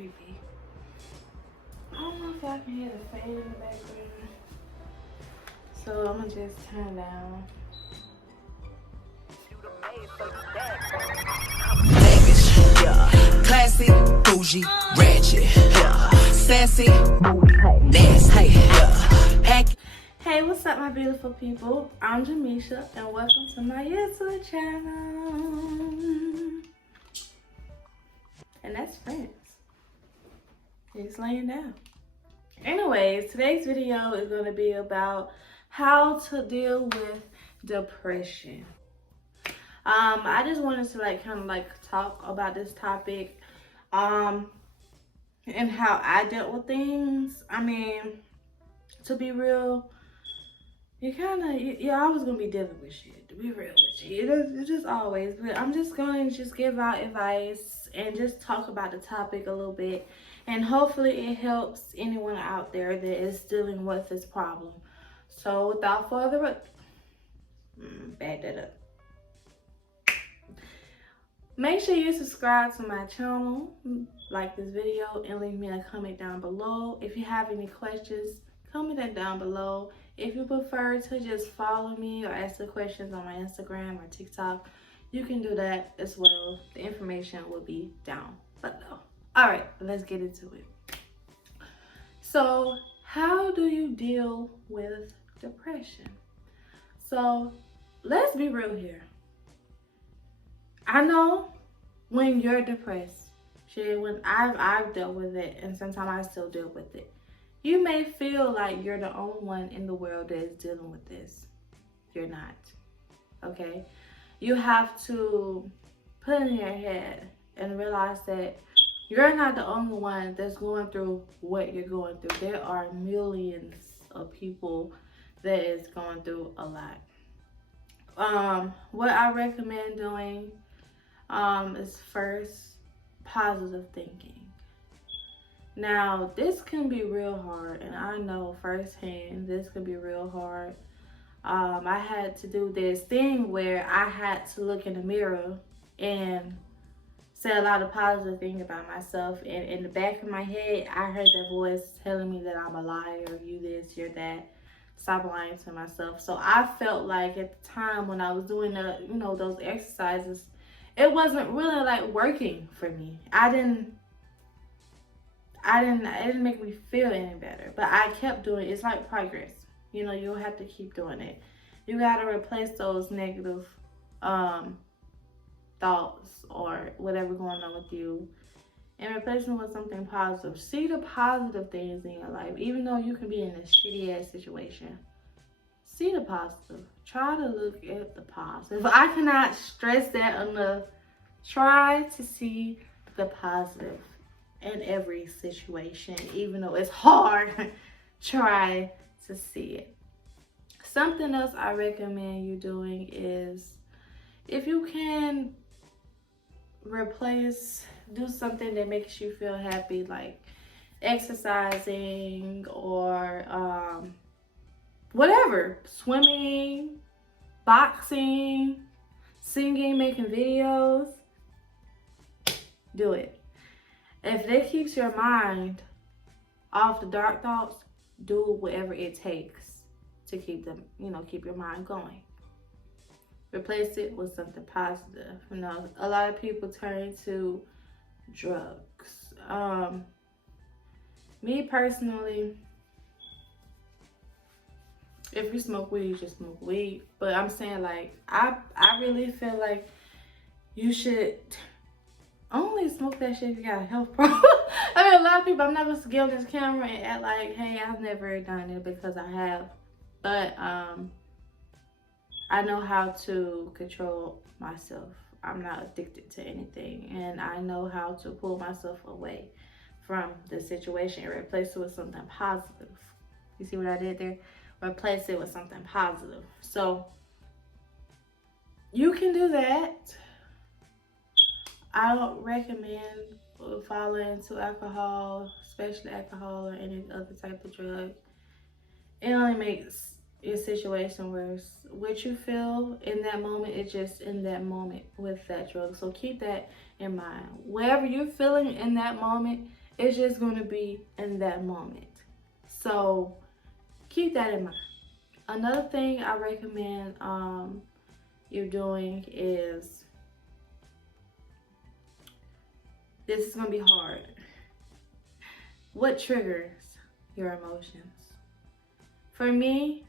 creepy. I don't know if y'all can hear the fade in the background. So I'm gonna just turn down. Yeah. Classy, bougie, ratchet, yeah. Sassy, nasty, yeah. Heck. Hey, what's up, my beautiful people? I'm Jamisha, and welcome to my YouTube channel. And that's friends. He's laying down. Anyways, today's video is going to be about how to deal with depression. I just wanted to talk about this topic, and how I dealt with things. I mean, to be real, you're always gonna be dealing with shit. To be real with you, it's just always. But I'm just gonna give out advice and just talk about the topic a little bit, and hopefully it helps anyone out there that is dealing with this problem. So without further ado, back that up. Make sure you subscribe to my channel, like this video, and leave me a comment down below. If you have any questions, comment that down below. If you prefer to just follow me or ask the questions on my Instagram or TikTok, you can do that as well. The information will be down below. All right, let's get into it. So, how do you deal with depression? So, let's be real here. I know when you're depressed, when I've dealt with it, and sometimes I still deal with it. You may feel like you're the only one in the world that is dealing with this. You're not, okay? You have to put in your head and realize that you're not the only one that's going through what you're going through. There are millions of people that is going through a lot. What I recommend doing is first, positive thinking. Now, this can be real hard, and I know firsthand this can be real hard. I had to do this thing where I had to look in the mirror and say a lot of positive things about myself, and in the back of my head, I heard that voice telling me that I'm a liar, you this, you're that. Stop lying to myself. So I felt like at the time when I was doing those exercises, it wasn't really like working for me. It didn't make me feel any better, but I kept doing it. It's like progress. You'll have to keep doing it. You got to replace those negative thoughts or whatever going on with you and replace them with something positive. See the positive things in your life, even though you can be in a shitty ass situation. See the positive. Try to look at the positive. I cannot stress that enough. Try to see the positive in every situation, even though it's hard. Try to see it. Something else I recommend you doing is, if you can, do something that makes you feel happy, like exercising or whatever, swimming, boxing, singing, making videos. Do it. If that keeps your mind off the dark thoughts, do whatever it takes to keep your mind going. Replace it with something positive. A lot of people turn to drugs. Me personally, if you smoke weed, you just smoke weed. But I'm saying, like, I really feel like you should only smoke that shit if you got a health problem. I mean, a lot of people, I'm not going to get on this camera and act like, hey, I've never done it, because I have. But I know how to control myself. I'm not addicted to anything. And I know how to pull myself away from the situation and replace it with something positive. You see what I did there? Replace it with something positive. So you can do that. I don't recommend falling into alcohol, especially alcohol or any other type of drug. It only makes your situation worse. What you feel in that moment is just in that moment with that drug. So keep that in mind. Whatever you're feeling in that moment It's just going to be in that moment. So keep that in mind. Another thing I recommend you doing is, this is going to be hard. What triggers your emotions? For me,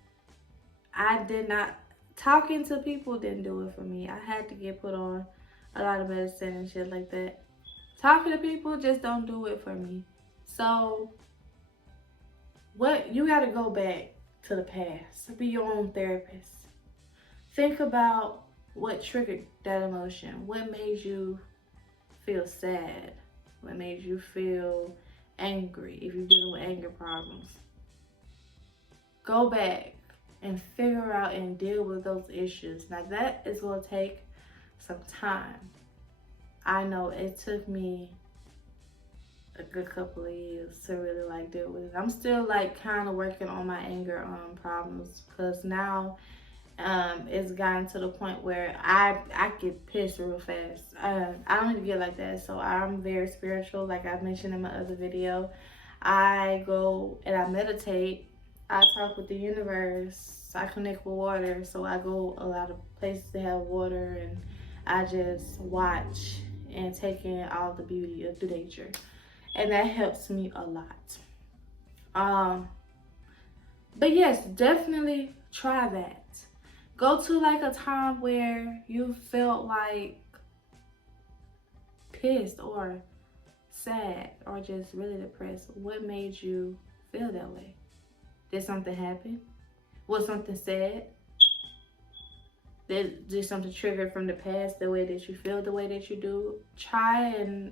talking to people didn't do it for me. I had to get put on a lot of medicine and shit like that. Talking to people just don't do it for me. So you gotta go back to the past. Be your own therapist. Think about what triggered that emotion. What made you feel sad? What made you feel angry? If you're dealing with anger problems, go back and figure out and deal with those issues. Now that is going to take some time. I know it took me a good couple of years to really like deal with it. I'm still like kind of working on my anger problems, because now it's gotten to the point where I get pissed real fast. I don't even get like that. So I'm very spiritual, like I mentioned in my other video. I go and I meditate. I talk with the universe. I connect with water. So I go a lot of places that have water, and I just watch and take in all the beauty of the nature. And that helps me a lot. But yes, definitely try that. Go to like a time where you felt like pissed or sad or just really depressed. What made you feel that way? Did something happen? Was something said? Did something trigger from the past the way that you feel the way that you do? Try and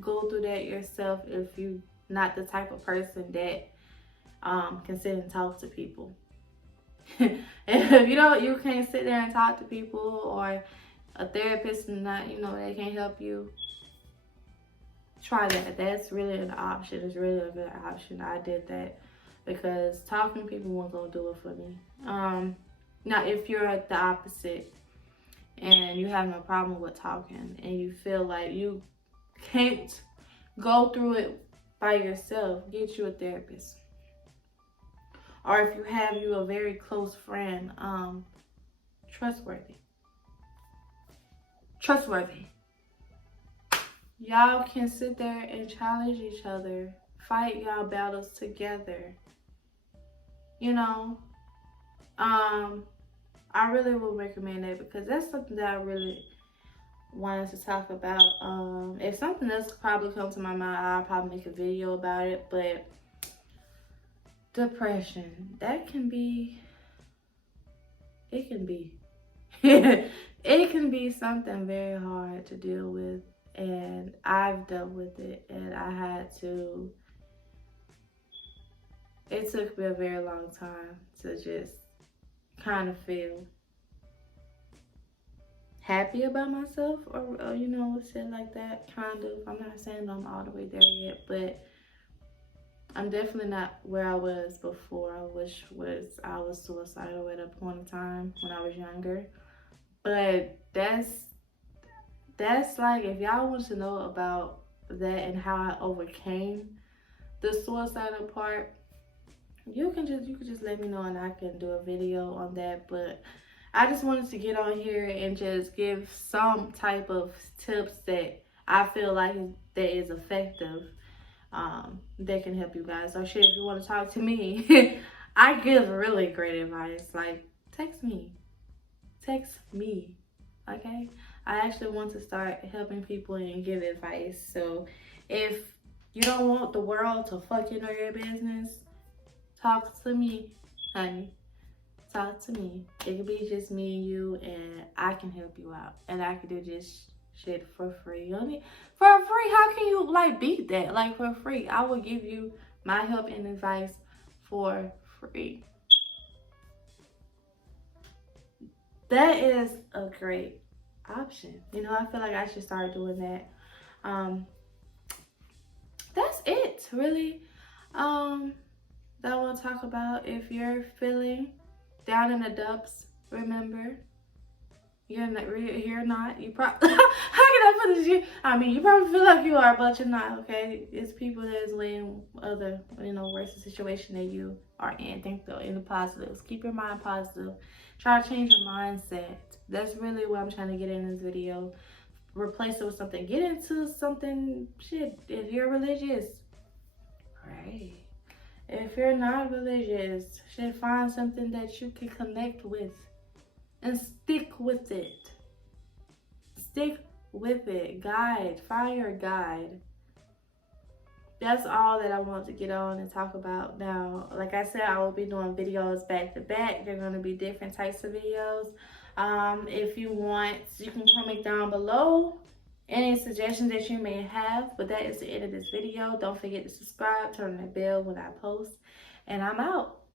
go through that yourself if you're not the type of person that can sit and talk to people. If you can't sit there and talk to people, or a therapist and not, they can't help you, try that. That's really an option. It's really a good option. I did that because talking to people wasn't gonna do it for me. Now if you're at the opposite and you have no problem with talking and you feel like you can't go through it by yourself, get you a therapist. Or if you have a very close friend, trustworthy. Y'all can sit there and challenge each other, fight y'all battles together. I really would recommend that, because that's something that I really wanted to talk about. If something else probably comes to my mind, I'll probably make a video about it. But depression, it can be it can be something very hard to deal with, and I've dealt with it, and it took me a very long time to just kind of feel happy about myself, or shit like that, kind of. I'm not saying I'm all the way there yet, but I'm definitely not where I was before, which was I was suicidal at a point in time when I was younger. But that's like, if y'all want to know about that and how I overcame the suicidal part, you can just let me know and I can do a video on that. But I just wanted to get on here and just give some type of tips that I feel like that is effective, that can help you guys. Or shit, if you want to talk to me, I give really great advice. Like, text me, okay? I actually want to start helping people and give advice. So if you don't want the world to fucking know your business, talk to me, honey. Talk to me. It could be just me and you, and I can help you out. And I can do this shit for free. For free, how can you beat that? Like, for free. I will give you my help and advice for free. That is a great option. I feel like I should start doing that. That's it, really. That I want to talk about. If you're feeling down in the dumps, remember, You're not. You probably, how can I put this? You probably feel like you are, but you're not, okay? It's people that's way in other, worse situation that you are in. Think though, in the positives. Keep your mind positive. Try to change your mindset. That's really what I'm trying to get in this video. Replace it with something. Get into something, shit. If you're religious, pray. If you're not religious, should find something that you can connect with and stick with it. Stick with it. Guide. Find your guide. That's all that I want to get on and talk about now. Like I said, I will be doing videos back to back. They're going to be different types of videos. If you want, you can comment down below any suggestions that you may have. But that is the end of this video. Don't forget to subscribe, turn on the bell when I post, and I'm out.